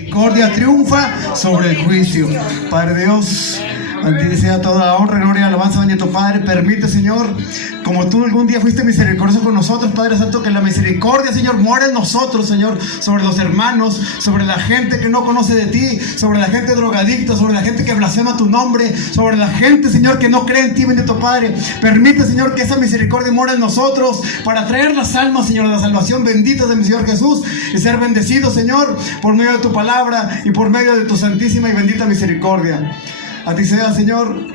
Misericordia triunfa sobre el juicio. Padre Dios, a ti sea toda la honra, gloria y alabanza de tu Padre. Permite, Señor, como tú algún día fuiste misericordioso con nosotros, Padre Santo, que la misericordia, Señor, mora en nosotros, Señor, sobre los hermanos, sobre la gente que no conoce de ti, sobre la gente drogadicta, sobre la gente que blasfema tu nombre, sobre la gente, Señor, que no cree en ti, bendito Padre. Permite, Señor, que esa misericordia mora en nosotros para traer las almas, Señor, a la salvación bendita de mi Señor Jesús y ser bendecido, Señor, por medio de tu palabra y por medio de tu santísima y bendita misericordia. A ti sea, Señor,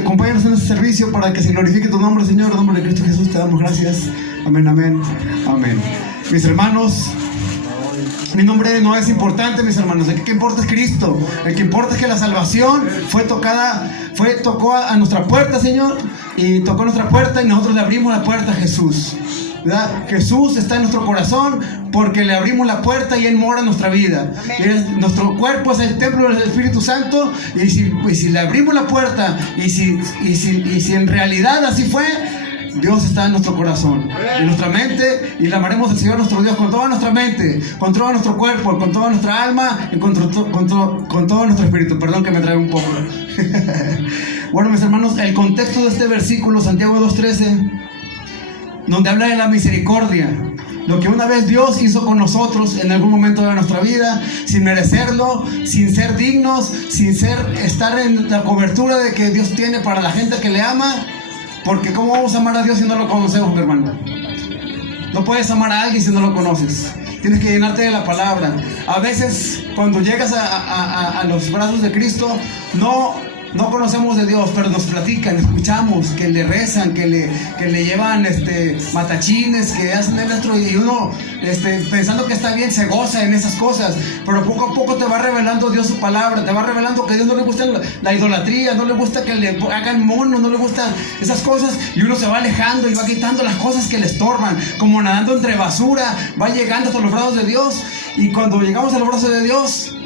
acompáñanos en este servicio para que se glorifique tu nombre, Señor. En nombre de Cristo Jesús te damos gracias. Amén, amén, amén. Mis hermanos, mi nombre no es importante, mis hermanos. El que importa es Cristo. El que importa es que la salvación tocó a nuestra puerta, Señor, y tocó nuestra puerta y nosotros le abrimos la puerta a Jesús, ¿verdad? Jesús está en nuestro corazón porque le abrimos la puerta y Él mora en nuestra vida. Nuestro cuerpo es el templo del Espíritu Santo, y si le abrimos la puerta y si en realidad así fue, Dios está en nuestro corazón, en nuestra mente, y le amaremos al Señor nuestro Dios con toda nuestra mente, con todo nuestro cuerpo, con toda nuestra alma y con todo nuestro espíritu. Perdón que me trae un poco. Bueno, mis hermanos, el contexto de este versículo, Santiago 2:13, donde habla de la misericordia, lo que una vez Dios hizo con nosotros en algún momento de nuestra vida, sin merecerlo, sin ser dignos, sin estar en la cobertura de que Dios tiene para la gente que le ama. Porque ¿cómo vamos a amar a Dios si no lo conocemos, mi hermano? No puedes amar a alguien si no lo conoces. Tienes que llenarte de la palabra. A veces, cuando llegas a los brazos de Cristo, no conocemos de Dios, pero nos platican, escuchamos que le rezan, que le llevan matachines, que hacen el otro, y uno pensando que está bien se goza en esas cosas, pero poco a poco te va revelando Dios su palabra, te va revelando que a Dios no le gusta la idolatría, no le gusta que le hagan mono, no le gustan esas cosas, y uno se va alejando y va quitando las cosas que le estorban, como nadando entre basura, va llegando hasta los brazos de Dios, y cuando llegamos a los brazos de Dios,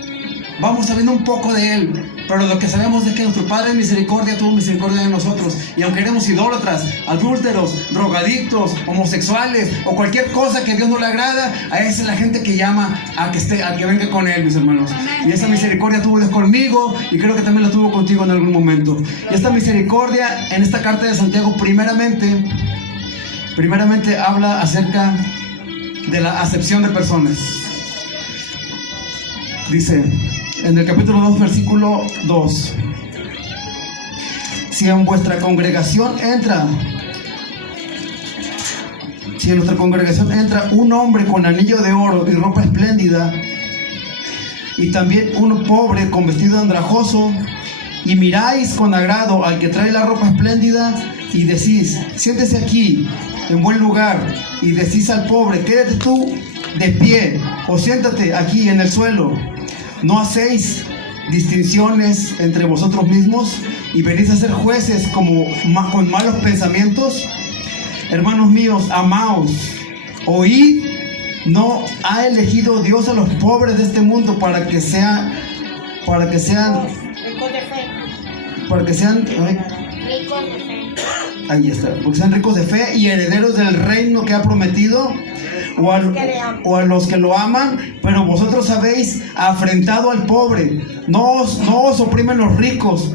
vamos sabiendo un poco de Él. Pero lo que sabemos es que nuestro Padre de misericordia tuvo misericordia de nosotros. Y aunque éramos idólatras, adúlteros, drogadictos, homosexuales o cualquier cosa que a Dios no le agrada, a esa es la gente que llama a que venga con Él, mis hermanos. Y esa misericordia tuvo Dios conmigo, y creo que también la tuvo contigo en algún momento. Y esta misericordia en esta carta de Santiago primeramente habla acerca de la acepción de personas. Dice en el capítulo 2, versículo 2: si en nuestra congregación entra un hombre con anillo de oro y ropa espléndida, y también un pobre con vestido andrajoso, y miráis con agrado al que trae la ropa espléndida, y decís: siéntese aquí en buen lugar, y decís al pobre: quédate tú de pie, o siéntate aquí en el suelo, ¿no hacéis distinciones entre vosotros mismos y venís a ser jueces con malos pensamientos? Hermanos míos, amaos, oíd, ¿no ha elegido Dios a los pobres de este mundo para que sean ricos de fe y herederos del reino que ha prometido? O a los que lo aman, pero vosotros habéis afrentado al pobre. No os oprimen los ricos,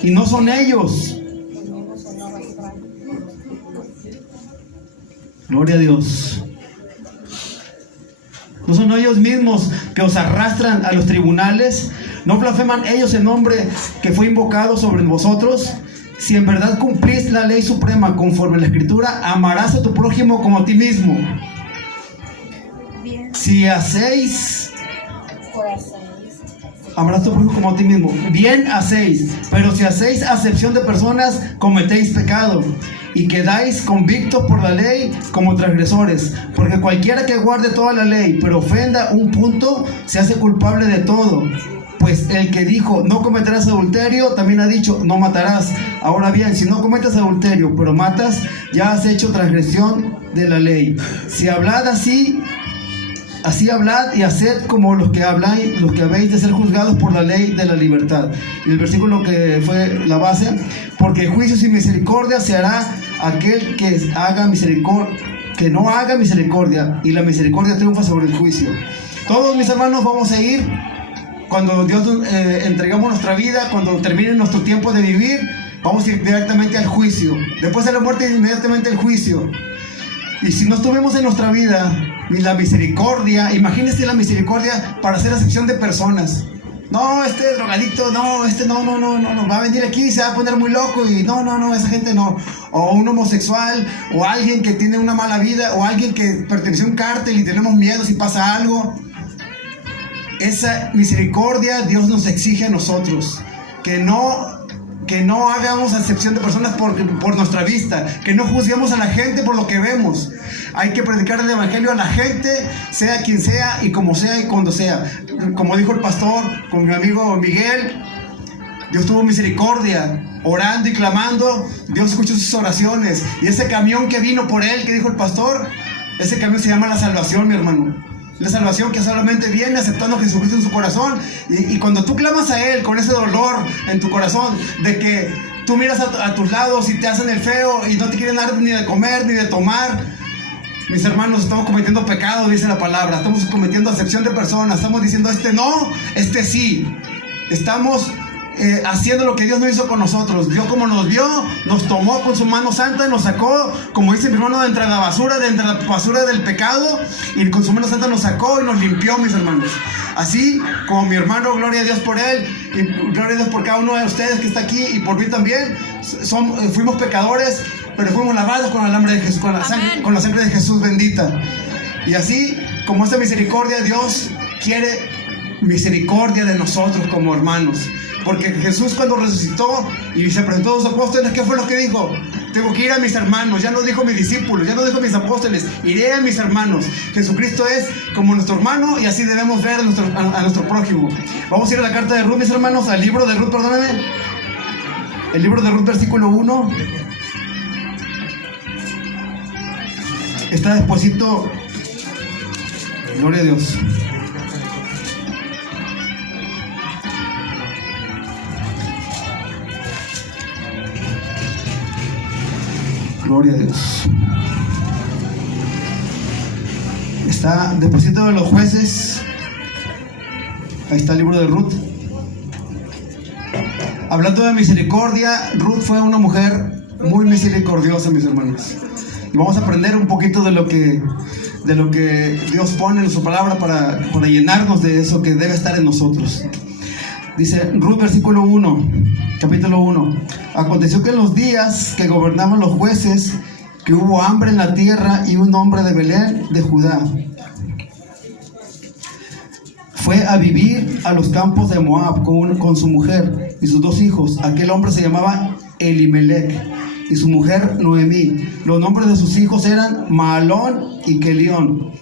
y no son ellos. Gloria a Dios. No son ellos mismos que os arrastran a los tribunales. No blasfeman ellos el nombre que fue invocado sobre vosotros. Si en verdad cumplís la ley suprema conforme a la Escritura, amarás a tu prójimo como a ti mismo. Si hacéis, amarás a tu prójimo como a ti mismo. Bien hacéis, pero si hacéis acepción de personas, cometéis pecado, y quedáis convictos por la ley como transgresores. Porque cualquiera que guarde toda la ley, pero ofenda un punto, se hace culpable de todo. Pues el que dijo: no cometerás adulterio, también ha dicho: no matarás. Ahora bien, si no cometes adulterio, pero matas, ya has hecho transgresión de la ley. Si hablad así hablad y haced como los que habéis de ser juzgados por la ley de la libertad. Y el versículo que fue la base: porque juicio sin misericordia se hará aquel que no haga misericordia, y la misericordia triunfa sobre el juicio. Todos, mis hermanos, vamos a ir cuando Dios entregamos nuestra vida, cuando termine nuestro tiempo de vivir, vamos a ir directamente al juicio. Después de la muerte, inmediatamente al juicio. Y si no tuvimos en nuestra vida ni la misericordia, imagínense la misericordia para hacer acepción de personas. No, este drogadicto, no, este no, va a venir aquí y se va a poner muy loco y no, esa gente no. O un homosexual, o alguien que tiene una mala vida, o alguien que pertenece a un cártel y tenemos miedo si pasa algo. Esa misericordia Dios nos exige a nosotros, que no hagamos acepción de personas por nuestra vista, que no juzguemos a la gente por lo que vemos. Hay que predicar el evangelio a la gente, sea quien sea y como sea y cuando sea. Como dijo el pastor con mi amigo Miguel, Dios tuvo misericordia, orando y clamando, Dios escuchó sus oraciones. Y ese camión que vino por él, que dijo el pastor, ese camión se llama la salvación, mi hermano. La salvación que solamente viene aceptando a Jesucristo en su corazón. Y cuando tú clamas a Él con ese dolor en tu corazón, de que tú miras a tus lados y te hacen el feo y no te quieren dar ni de comer ni de tomar, mis hermanos, estamos cometiendo pecado, dice la palabra. Estamos cometiendo acepción de personas. Estamos diciendo este no, este sí. Estamos haciendo lo que Dios no hizo con nosotros. Dios, como nos vio, nos tomó con su mano santa y nos sacó, como dice mi hermano, de entre la basura del pecado, y con su mano santa nos sacó y nos limpió, mis hermanos. Así como mi hermano, gloria a Dios por él, y gloria a Dios por cada uno de ustedes que está aquí, y por mí también. Fuimos pecadores, pero fuimos lavados con la sangre de Jesús, con la sangre de Jesús bendita. Y así como esta misericordia, Dios quiere misericordia de nosotros como hermanos. Porque Jesús, cuando resucitó y se presentó a los apóstoles, ¿qué fue lo que dijo? Tengo que ir a mis hermanos. Ya no dijo mis discípulos, ya no dijo mis apóstoles, iré a mis hermanos. Jesucristo es como nuestro hermano y así debemos ver a nuestro prójimo. Vamos a ir a la carta de Ruth, mis hermanos, al libro de Ruth, perdóname. El libro de Ruth, versículo 1. Está despuesito. Gloria a Dios. Gloria a Dios. Está despuesito de los jueces. Ahí está el libro de Ruth. Hablando de misericordia, Ruth fue una mujer muy misericordiosa, mis hermanos. Y vamos a aprender un poquito de lo que Dios pone en su palabra para llenarnos de eso que debe estar en nosotros. Dice Ruth, versículo 1, capítulo 1. Aconteció que en los días que gobernaban los jueces, que hubo hambre en la tierra, y un hombre de Belén, de Judá, fue a vivir a los campos de Moab con su mujer y sus 2 hijos. Aquel hombre se llamaba Elimelech y su mujer Noemí. Los nombres de sus hijos eran Mahalón y Kelión,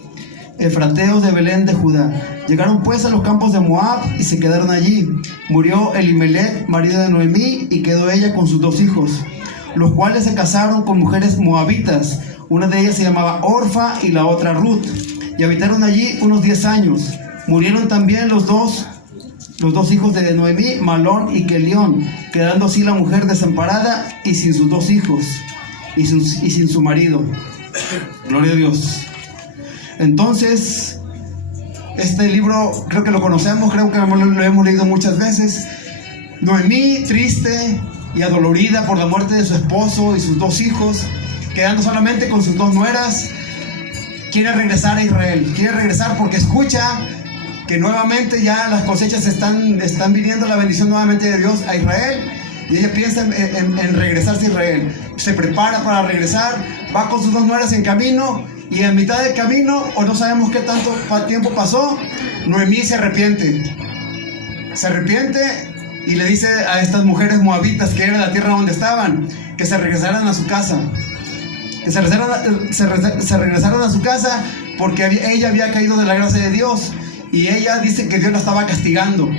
efrateos de Belén de Judá. Llegaron pues a los campos de Moab y se quedaron allí. Murió Elimelech, marido de Noemí, y quedó ella con sus 2 hijos, los cuales se casaron con mujeres moabitas. Una de ellas se llamaba Orfa y la otra Ruth, y habitaron allí unos 10 años. Murieron también los dos hijos de Noemí, Mahalón y Kelión, quedando así la mujer desamparada y sin sus 2 hijos y sin su marido. Gloria a Dios. Entonces, este libro creo que lo conocemos, creo que lo hemos leído muchas veces. Noemí, triste y adolorida por la muerte de su esposo y sus 2 hijos, quedando solamente con sus 2 nueras, quiere regresar a Israel. Quiere regresar porque escucha que nuevamente ya las cosechas están viniendo, la bendición nuevamente de Dios a Israel, y ella piensa en regresarse a Israel. Se prepara para regresar, va con sus 2 nueras en camino, y en mitad del camino, o no sabemos qué tanto tiempo pasó, Noemí se arrepiente y le dice a estas mujeres moabitas, que era la tierra donde estaban, que se regresaran a su casa, que se regresaran a su casa, porque ella había caído de la gracia de Dios, y ella dice que Dios la estaba castigando.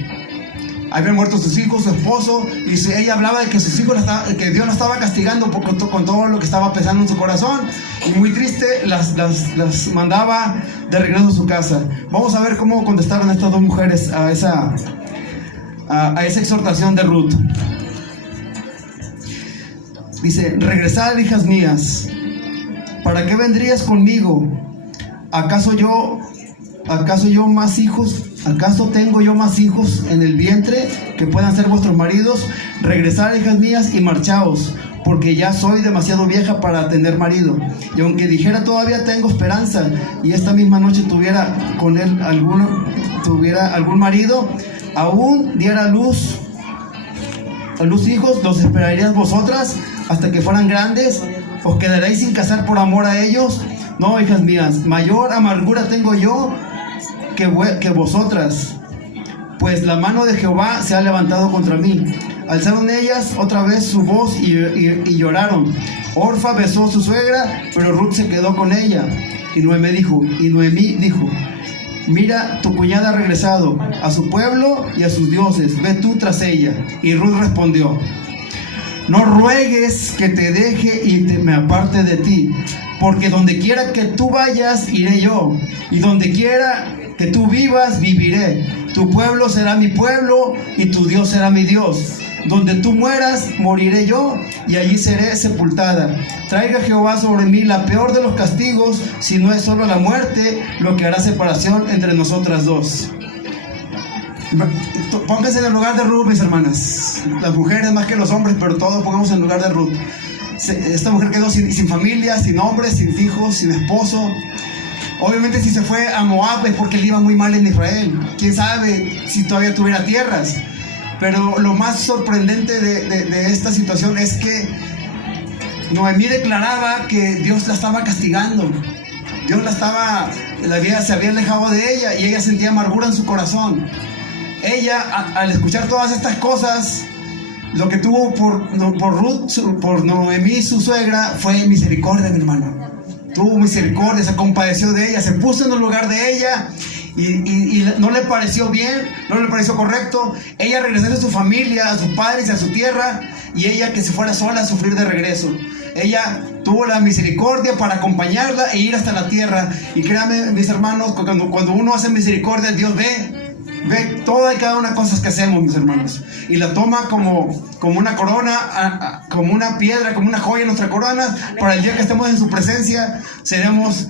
Habían muerto sus hijos, su esposo, y ella hablaba de que sus hijos que Dios la estaba castigando con todo lo que estaba pesando en su corazón, y muy triste las mandaba de regreso a su casa. Vamos a ver cómo contestaron estas 2 mujeres a esa exhortación de Ruth. Dice: regresad, hijas mías, ¿para qué vendrías conmigo? ¿Acaso yo ¿Acaso tengo yo más hijos en el vientre que puedan ser vuestros maridos? Regresad, hijas mías, y marchaos, porque ya soy demasiado vieja para tener marido. Y aunque dijera todavía tengo esperanza, y esta misma noche tuviera con él algún marido, aún diera a luz hijos, ¿los esperarías vosotras hasta que fueran grandes? ¿Os quedaréis sin casar por amor a ellos? No, hijas mías, mayor amargura tengo yo que vosotras, pues la mano de Jehová se ha levantado contra mí. Alzaron ellas otra vez su voz y lloraron. Orfa besó a su suegra, pero Ruth se quedó con ella. Y Noemí dijo: mira, tu cuñada ha regresado a su pueblo y a sus dioses, ve tú tras ella. Y Ruth respondió: no ruegues que te deje y me aparte de ti, porque donde quiera que tú vayas, iré yo, y donde quiera que tú vivas, viviré. Tu pueblo será mi pueblo y tu Dios será mi Dios. Donde tú mueras, moriré yo, y allí seré sepultada. Traiga Jehová sobre mí la peor de los castigos, si no es solo la muerte, lo que hará separación entre nosotras dos. Pónganse en el lugar de Ruth, mis hermanas. Las mujeres más que los hombres, pero todos pongamos en el lugar de Ruth. Esta mujer quedó sin familia, sin hombre, sin hijos, sin esposo. Obviamente si se fue a Moab es porque le iba muy mal en Israel. Quién sabe si todavía tuviera tierras. Pero lo más sorprendente de esta situación es que Noemí declaraba que Dios la estaba castigando. Dios se había alejado de ella y ella sentía amargura en su corazón. Ella, al escuchar todas estas cosas, lo que tuvo por Noemí, su suegra, fue misericordia, mi hermano. Tuvo misericordia, se compadeció de ella, se puso en el lugar de ella y no le pareció bien, no le pareció correcto. Ella regresó a su familia, a sus padres, a su tierra, y ella que se fuera sola a sufrir de regreso. Ella tuvo la misericordia para acompañarla e ir hasta la tierra. Y créanme, mis hermanos, cuando uno hace misericordia, Dios ve todas y cada una de las cosas que hacemos, mis hermanos, y la toma como una corona, como una piedra, como una joya en nuestra corona. Para el día que estemos en su presencia, seremos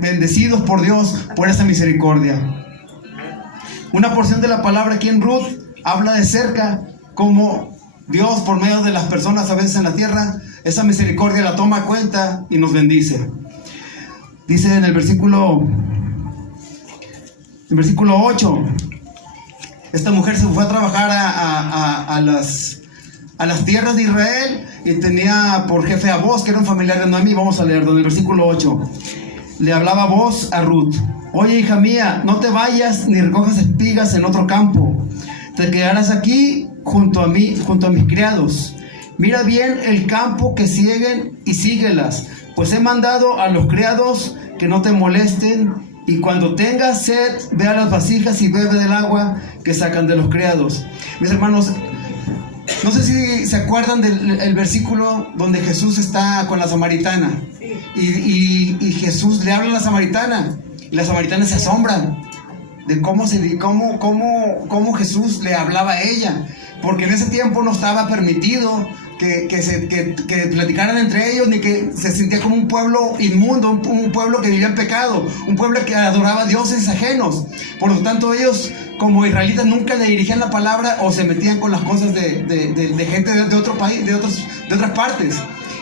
bendecidos por Dios por esa misericordia. Una porción de la palabra aquí en Ruth habla de cerca cómo Dios, por medio de las personas a veces en la tierra, esa misericordia la toma a cuenta y nos bendice. Dice en el versículo 8, esta mujer se fue a trabajar a las tierras de Israel y tenía por jefe a Boz, que era un familiar de Noemí. Vamos a leer en el versículo 8. Le hablaba Boz a Ruth: oye, hija mía, no te vayas ni recojas espigas en otro campo. Te quedarás aquí junto a mis criados. Mira bien el campo que sieguen y síguelas, pues he mandado a los criados que no te molesten. Y cuando tengas sed, ve a las vasijas y bebe del agua que sacan de los criados. Mis hermanos, no sé si se acuerdan del versículo donde Jesús está con la samaritana. Y Jesús le habla a la samaritana. Y la samaritana se asombra de cómo Jesús le hablaba a ella. Porque en ese tiempo no estaba permitido que platicaran entre ellos, ni que se sentía como un pueblo inmundo, un pueblo que vivía en pecado, un pueblo que adoraba dioses ajenos. Por lo tanto, ellos como israelitas nunca le dirigían la palabra o se metían con las cosas de gente de otro país, de otras partes.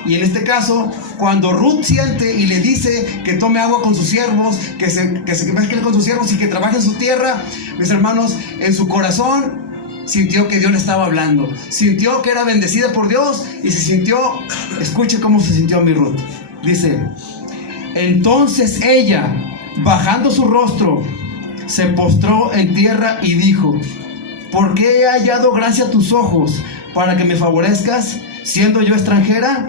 Y en este caso, cuando Ruth siente y le dice que tome agua con sus siervos, que se mezcle con sus siervos y que trabaje en su tierra, mis hermanos, en su corazón sintió que Dios le estaba hablando, sintió que era bendecida por Dios y se sintió, escuche cómo se sintió mi Ruth. Dice: entonces ella, bajando su rostro, se postró en tierra y dijo: ¿por qué he hallado gracia a tus ojos para que me favorezcas, siendo yo extranjera?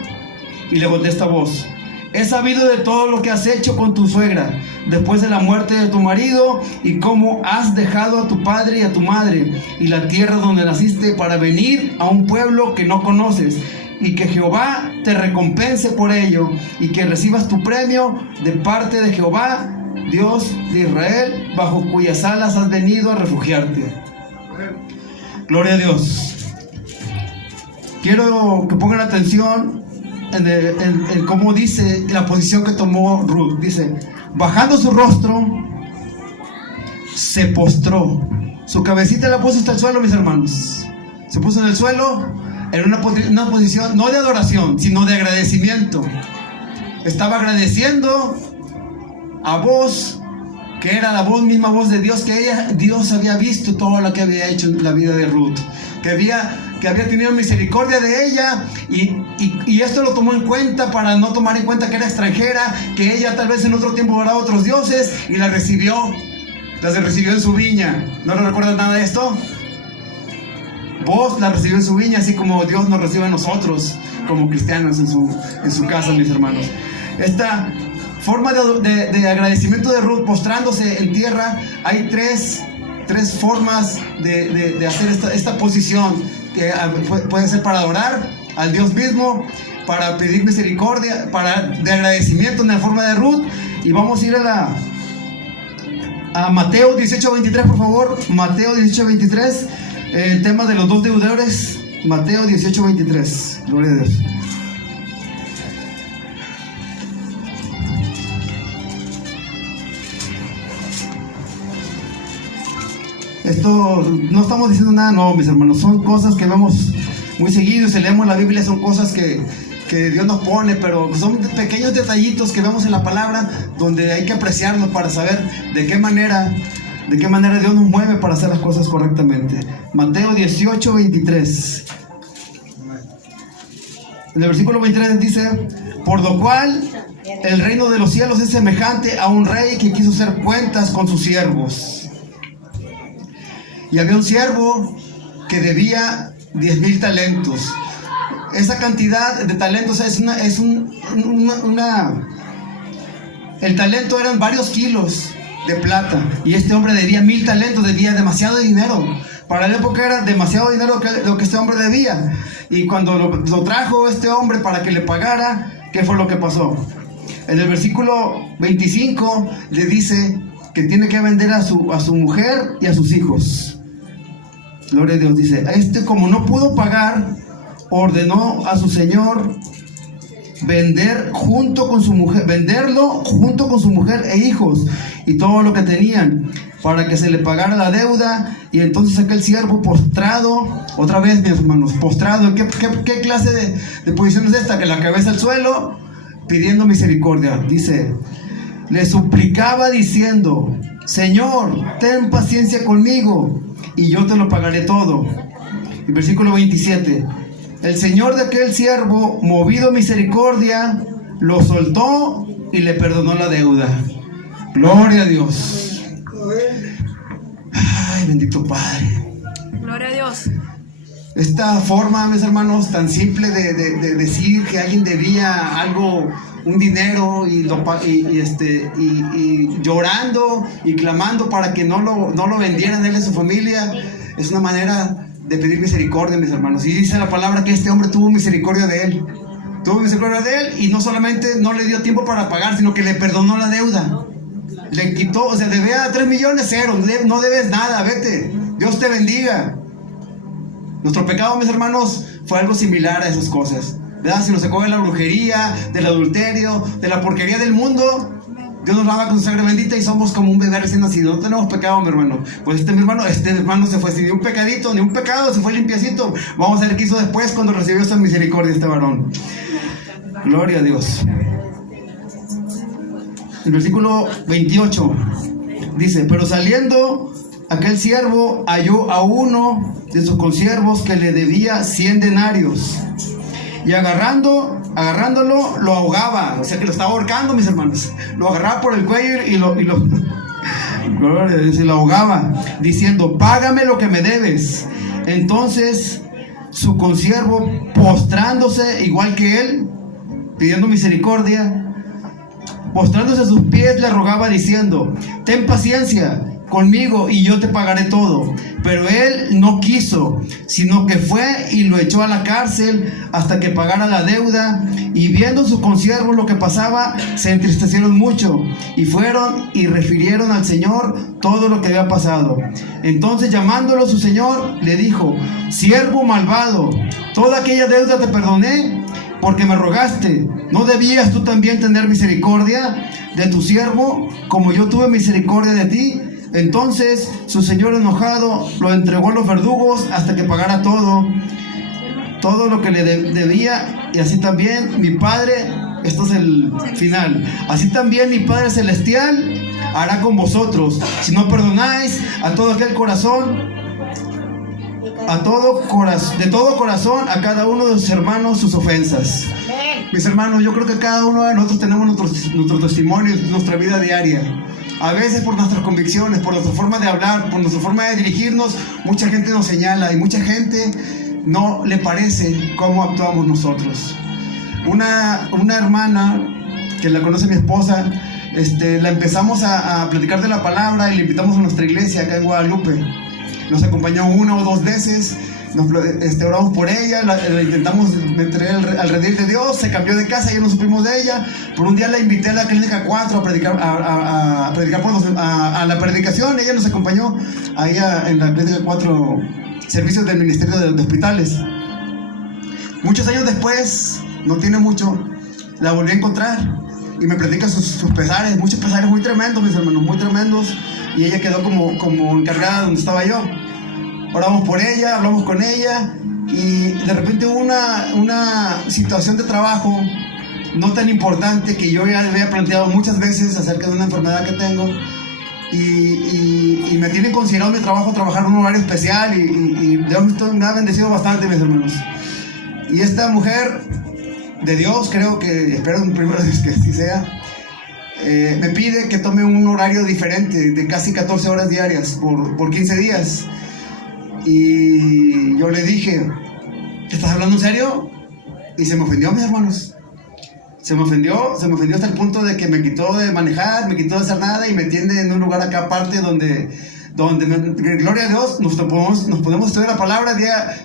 Y le contesta Boz: he sabido de todo lo que has hecho con tu suegra después de la muerte de tu marido, y cómo has dejado a tu padre y a tu madre y la tierra donde naciste para venir a un pueblo que no conoces, y que Jehová te recompense por ello, y que recibas tu premio de parte de Jehová, Dios de Israel, bajo cuyas alas has venido a refugiarte. Gloria a Dios. Quiero que pongan atención en cómo dice la posición que tomó Ruth. Dice: bajando su rostro, se postró. Su cabecita la puso hasta el suelo, mis hermanos. Se puso en el suelo en una posición no de adoración, sino de agradecimiento. Estaba agradeciendo a voz, que era la misma voz de Dios, que Dios había visto todo lo que había hecho en la vida de Ruth, que había tenido misericordia de ella, y esto lo tomó en cuenta para no tomar en cuenta que era extranjera, que ella tal vez en otro tiempo adoraba a otros dioses, y las recibió en su viña. ¿No le recuerdan nada de esto? Vos la recibió en su viña, así como Dios nos recibe a nosotros como cristianos en su casa, mis hermanos. Esta forma de agradecimiento de Ruth, postrándose en tierra, hay tres formas de hacer esta posición, que puede ser para adorar al Dios mismo, para pedir misericordia, de agradecimiento en la forma de Ruth. Y vamos a ir a Mateo 18:23, por favor. Mateo 18:23, el tema de los dos deudores. Mateo 18:23, gloria a Dios. Esto no estamos diciendo nada nuevo, mis hermanos. Son cosas que vemos muy seguido. Si leemos la Biblia, son cosas que Dios nos pone, pero son pequeños detallitos que vemos en la palabra, donde hay que apreciarlos para saber de qué manera Dios nos mueve para hacer las cosas correctamente. Mateo 18:23. En el versículo 23 dice: por lo cual el reino de los cielos es semejante a un rey que quiso hacer cuentas con sus siervos. Y había un siervo que debía 10,000 talentos. Esa cantidad de talentos el talento eran varios kilos de plata. Y este hombre debía 1,000 talentos, debía demasiado dinero. Para la época era demasiado dinero lo que este hombre debía. Y cuando lo trajo este hombre para que le pagara, ¿qué fue lo que pasó? En el versículo 25 le dice que tiene que vender a su mujer y a sus hijos. Gloria a Dios. Dice, como no pudo pagar, ordenó a su señor venderlo junto con su mujer e hijos y todo lo que tenían, para que se le pagara la deuda. Y entonces aquel siervo postrado, otra vez, mis hermanos, postrado. ¿Qué clase de posición es esta? Que la cabeza al suelo, pidiendo misericordia. Dice, le suplicaba diciendo: Señor, ten paciencia conmigo y yo te lo pagaré todo. Y versículo 27. El señor de aquel siervo, movido a misericordia, lo soltó y le perdonó la deuda. Gloria a Dios. Ay, bendito Padre. Gloria a Dios. Esta forma, mis hermanos, tan simple de decir que alguien debía algo, un dinero, y llorando y clamando para que no lo vendieran él y su familia, es una manera de pedir misericordia, mis hermanos. Y dice la palabra que este hombre tuvo misericordia de él. Tuvo misericordia de él, y no solamente no le dio tiempo para pagar, sino que le perdonó la deuda. Le quitó, o sea, debía 3 millones, cero, no debes nada, vete, Dios te bendiga. Nuestro pecado, mis hermanos, fue algo similar a esas cosas, ¿verdad? Si nos sacó de la brujería, del adulterio, de la porquería del mundo, Dios nos lava con su sangre bendita y somos como un bebé recién nacido. No tenemos pecado, mi hermano. Pues este hermano se fue sin ni un pecadito, ni un pecado, se fue limpiecito. Vamos a ver qué hizo después cuando recibió esa misericordia este varón. Gloria a Dios. El versículo 28 dice: pero saliendo aquel siervo, halló a uno de sus consiervos que le debía 100 denarios, y agarrándolo lo ahogaba. O sea, que lo estaba ahorcando, mis hermanos. Lo agarraba por el cuello y lo ahogaba, diciendo: págame lo que me debes. Entonces su consiervo, postrándose igual que él, pidiendo misericordia, postrándose a sus pies, le rogaba diciendo: ten paciencia conmigo y yo te pagaré todo. Pero él no quiso, sino que fue y lo echó a la cárcel hasta que pagara la deuda. Y viendo sus consiervos lo que pasaba, se entristecieron mucho, y fueron y refirieron al Señor todo lo que había pasado. Entonces, llamándolo su Señor, le dijo: siervo malvado, toda aquella deuda te perdoné porque me rogaste. ¿No debías tú también tener misericordia de tu siervo, como yo tuve misericordia de ti? Entonces su señor enojado lo entregó a los verdugos hasta que pagara todo lo que le debía. Y así también mi Padre, esto es el final, así también mi Padre Celestial hará con vosotros, si no perdonáis a todo aquel corazón, de todo corazón a cada uno de sus hermanos sus ofensas. Mis hermanos, yo creo que cada uno de nosotros tenemos nuestros testimonios, nuestra vida diaria. A veces por nuestras convicciones, por nuestra forma de hablar, por nuestra forma de dirigirnos, mucha gente nos señala y mucha gente no le parece cómo actuamos nosotros. Una hermana que la conoce mi esposa, la empezamos a platicar de la palabra y le invitamos a nuestra iglesia acá en Guadalupe. Nos acompañó 1 o 2 veces, oramos por ella, la intentamos meter al redil de Dios, se cambió de casa, ya no supimos de ella. Por un día la invité a la clínica 4 a predicar, a la predicación. Ella nos acompañó ahí en la clínica 4, servicios del ministerio de hospitales. Muchos años después, no tiene mucho, la volví a encontrar y me platica sus pesares, muchos pesares muy tremendos, mis hermanos, muy tremendos. Y ella quedó como encargada donde estaba yo. Oramos por ella, hablamos con ella, y de repente hubo una situación de trabajo no tan importante que yo ya había planteado muchas veces acerca de una enfermedad que tengo, y me tiene considerado mi trabajo trabajar en un horario especial, y Dios me ha bendecido bastante, mis hermanos. Y esta mujer de Dios, creo que, espero primero que así sea, me pide que tome un horario diferente de casi 14 horas diarias por 15 días. Y yo le dije, ¿estás hablando en serio? Y se me ofendió, mis hermanos. Se me ofendió hasta el punto de que me quitó de manejar, me quitó de hacer nada y me tiende en un lugar acá aparte donde gloria a Dios, nos podemos estudiar la palabra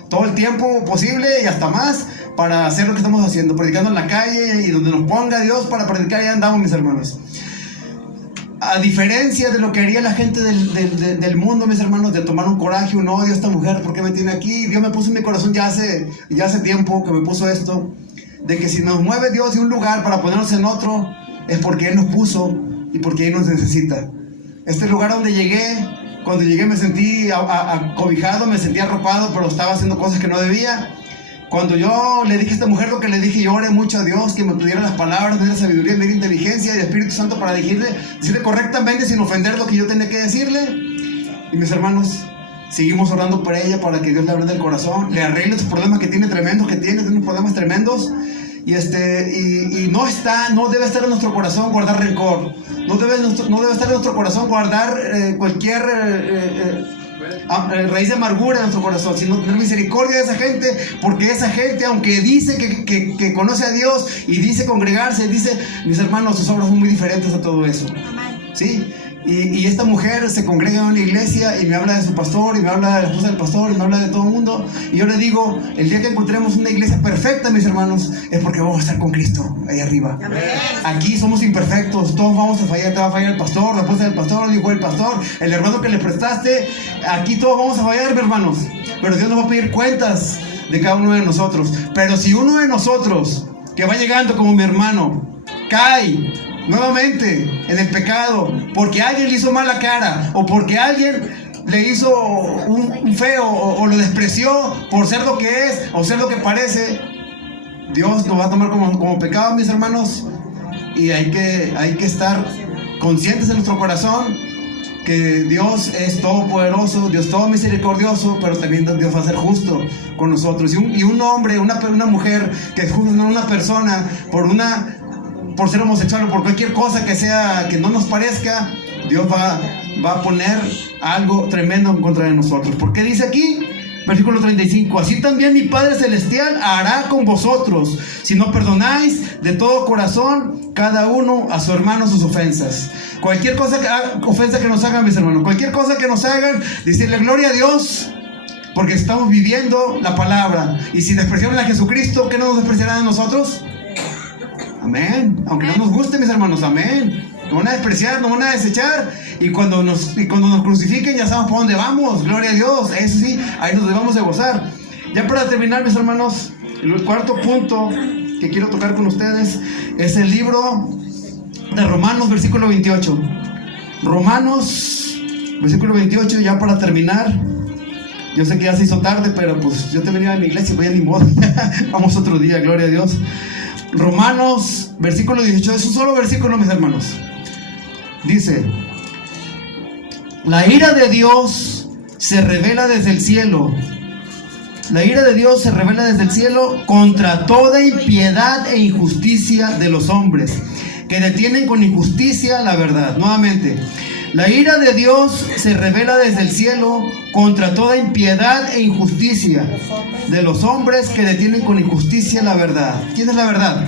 todo el tiempo posible y hasta más para hacer lo que estamos haciendo, predicando en la calle, y donde nos ponga Dios para predicar, ya andamos, mis hermanos. A diferencia de lo que haría la gente del mundo, mis hermanos, de tomar un coraje, un odio a esta mujer, ¿por qué me tiene aquí? Dios me puso en mi corazón ya hace tiempo que me puso esto, de que si nos mueve Dios de un lugar para ponernos en otro, es porque Él nos puso y porque Él nos necesita. Este lugar donde cuando llegué me sentí acobijado, me sentí arropado, pero estaba haciendo cosas que no debía. Cuando yo le dije a esta mujer lo que le dije, yo oré mucho a Dios que me pidiera las palabras, me diera sabiduría, me diera inteligencia y Espíritu Santo para decirle correctamente sin ofender lo que yo tenía que decirle. Y mis hermanos, seguimos orando por ella para que Dios le abra el corazón, le arregle sus problemas que tiene tremendos, tiene unos problemas tremendos. Y no debe estar en nuestro corazón guardar rencor, no debe estar en nuestro corazón guardar cualquier raíz de amargura en nuestro corazón, sino tener misericordia de esa gente, porque esa gente, aunque dice que conoce a Dios y dice congregarse, dice, mis hermanos, sus obras son muy diferentes a todo eso, ¿sí? Y esta mujer se congrega en una iglesia y me habla de su pastor, y me habla de la esposa del pastor, y me habla de todo el mundo. Y yo le digo, el día que encontremos una iglesia perfecta, mis hermanos, es porque vamos a estar con Cristo ahí arriba. Amén. Aquí somos imperfectos, todos vamos a fallar. Te va a fallar el pastor, la esposa del pastor, el hijo del pastor, el hermano que le prestaste. Aquí todos vamos a fallar, mis hermanos. Pero Dios nos va a pedir cuentas de cada uno de nosotros. Pero si uno de nosotros, que va llegando como mi hermano, cae nuevamente en el pecado, porque alguien le hizo mala cara, o porque alguien le hizo un feo, o lo despreció por ser lo que es, o ser lo que parece, Dios nos va a tomar como pecado, mis hermanos. Y hay que estar conscientes en nuestro corazón que Dios es todopoderoso, Dios todo misericordioso, pero también Dios va a ser justo con nosotros. Y un hombre, una mujer que es justo, una persona, por ser homosexual o por cualquier cosa que sea que no nos parezca, Dios va a poner algo tremendo en contra de nosotros. ¿Por qué dice aquí? Versículo 35, así también mi Padre Celestial hará con vosotros, si no perdonáis de todo corazón cada uno a su hermano sus ofensas. Cualquier ofensa que nos hagan, mis hermanos, cualquier cosa que nos hagan, decirle gloria a Dios, porque estamos viviendo la palabra. Y si despreciaron a Jesucristo, ¿qué no nos despreciarán a nosotros? Amén. Aunque no nos guste, mis hermanos, amén. Nos van a despreciar, nos van a desechar. Y cuando nos crucifiquen, ya sabemos por dónde vamos. Gloria a Dios. Eso sí, ahí nos debemos de gozar. Ya para terminar, mis hermanos, el cuarto punto que quiero tocar con ustedes es el libro de Romanos, versículo 28. Romanos Versículo 28, ya para terminar. Yo sé que ya se hizo tarde, pero pues yo te venía a mi iglesia y voy a ni modo. Vamos otro día, gloria a Dios. Romanos, versículo 18, es un solo versículo, mis hermanos. Dice: la ira de Dios se revela desde el cielo. La ira de Dios se revela desde el cielo contra toda impiedad e injusticia de los hombres, que detienen con injusticia la verdad. Nuevamente, la ira de Dios se revela desde el cielo contra toda impiedad e injusticia de los hombres, que detienen con injusticia la verdad. ¿Quién es la verdad?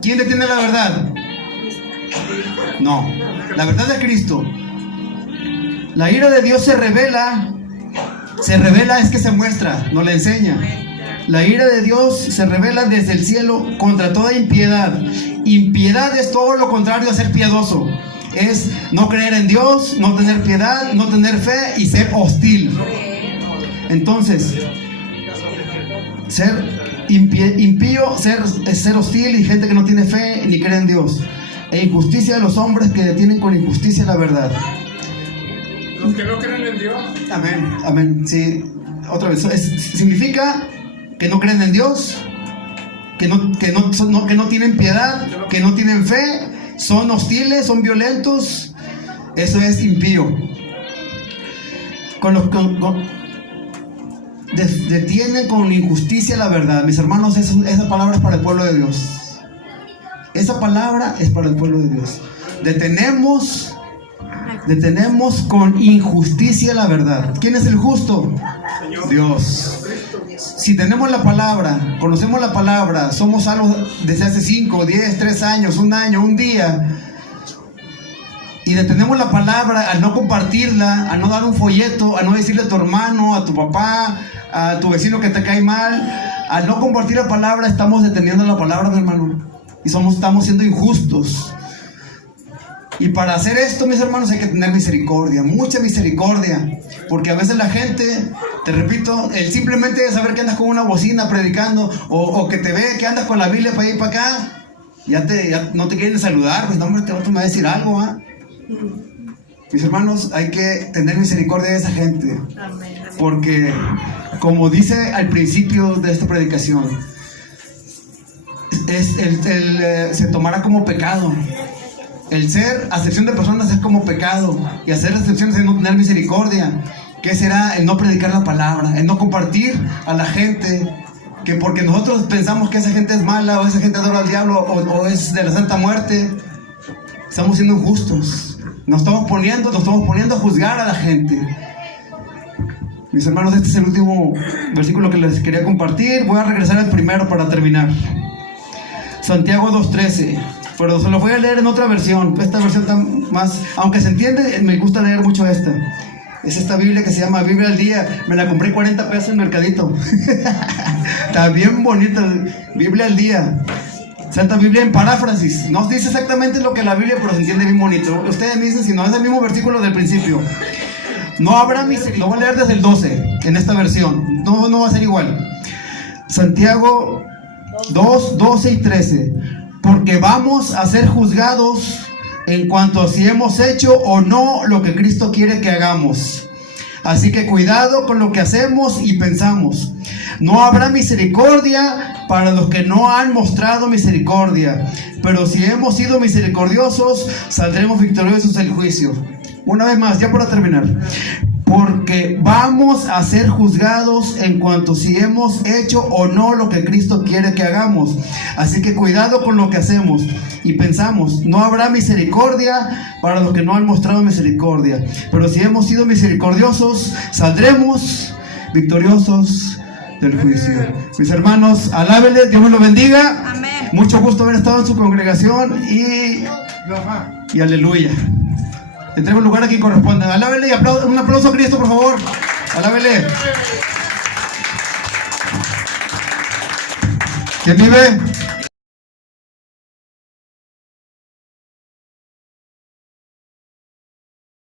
¿Quién detiene la verdad? No, la verdad es Cristo. La ira de Dios se revela es que se muestra, no la enseña. La ira de Dios se revela desde el cielo contra toda impiedad. Impiedad es todo lo contrario a ser piadoso. Es no creer en Dios, no tener piedad, no tener fe y ser hostil. Entonces, ser impío es ser hostil y gente que no tiene fe ni cree en Dios. E injusticia de los hombres, que detienen con injusticia la verdad. Los que no creen en Dios. Amén, amén. Sí, otra vez. Significa que no creen en Dios, que no tienen piedad, que no tienen fe, son hostiles, son violentos. Eso es impío. Detienen con injusticia la verdad. Mis hermanos, esa palabra es para el pueblo de Dios. Esa palabra es para el pueblo de Dios. Detenemos con injusticia la verdad. ¿Quién es el justo? Dios. Si tenemos la palabra, conocemos la palabra, somos salvos desde hace 5, 10, 3 años, un año, un día, y detenemos la palabra al no compartirla, al no dar un folleto, al no decirle a tu hermano, a tu papá, a tu vecino que te cae mal, al no compartir la palabra, estamos deteniendo la palabra, mi hermano, y estamos siendo injustos. Y para hacer esto, mis hermanos, hay que tener misericordia, mucha misericordia, porque a veces la gente, te repito, el simplemente saber que andas con una bocina predicando, o que te ve que andas con la Biblia para allá y para acá, ya no te quieren saludar, pues no, hombre, te me va a decir algo, ¿ah? Mis hermanos, hay que tener misericordia de esa gente, porque como dice al principio de esta predicación, se tomará como pecado. El ser acepción de personas es como pecado, y hacer acepciones es no tener misericordia. ¿Qué será? El no predicar la palabra, el no compartir a la gente, que porque nosotros pensamos que esa gente es mala, o esa gente adora al diablo, o es de la santa muerte, estamos siendo injustos. Nos estamos poniendo a juzgar a la gente. Mis hermanos, este es el último versículo que les quería compartir. Voy a regresar al primero para terminar. Santiago 2:13. Pero se lo voy a leer en otra versión. Esta versión está más, aunque se entiende, me gusta leer mucho esta. Es esta Biblia que se llama Biblia al Día. Me la compré 40 pesos en Mercadito. Está bien bonita. Biblia al Día. Santa Biblia en paráfrasis. No dice exactamente lo que la Biblia, pero se entiende bien bonito. Ustedes me dicen si no es el mismo versículo del principio. No habrá misericordia. Lo voy a leer desde el 12 en esta versión. No va a ser igual. Santiago 2, 12 y 13. Porque vamos a ser juzgados en cuanto a si hemos hecho o no lo que Cristo quiere que hagamos. Así que cuidado con lo que hacemos y pensamos. No habrá misericordia para los que no han mostrado misericordia. Pero si hemos sido misericordiosos, saldremos victoriosos del juicio. Una vez más, ya para terminar. Porque vamos a ser juzgados en cuanto si hemos hecho o no lo que Cristo quiere que hagamos. Así que cuidado con lo que hacemos y pensamos. No habrá misericordia para los que no han mostrado misericordia. Pero si hemos sido misericordiosos, saldremos victoriosos del juicio. Mis hermanos, alábenles, Dios me lo bendiga. Amén. Mucho gusto haber estado en su congregación y aleluya. Entrego el lugar a quien corresponde. Alábele y un aplauso a Cristo, por favor. Alábele. ¿Quién vive?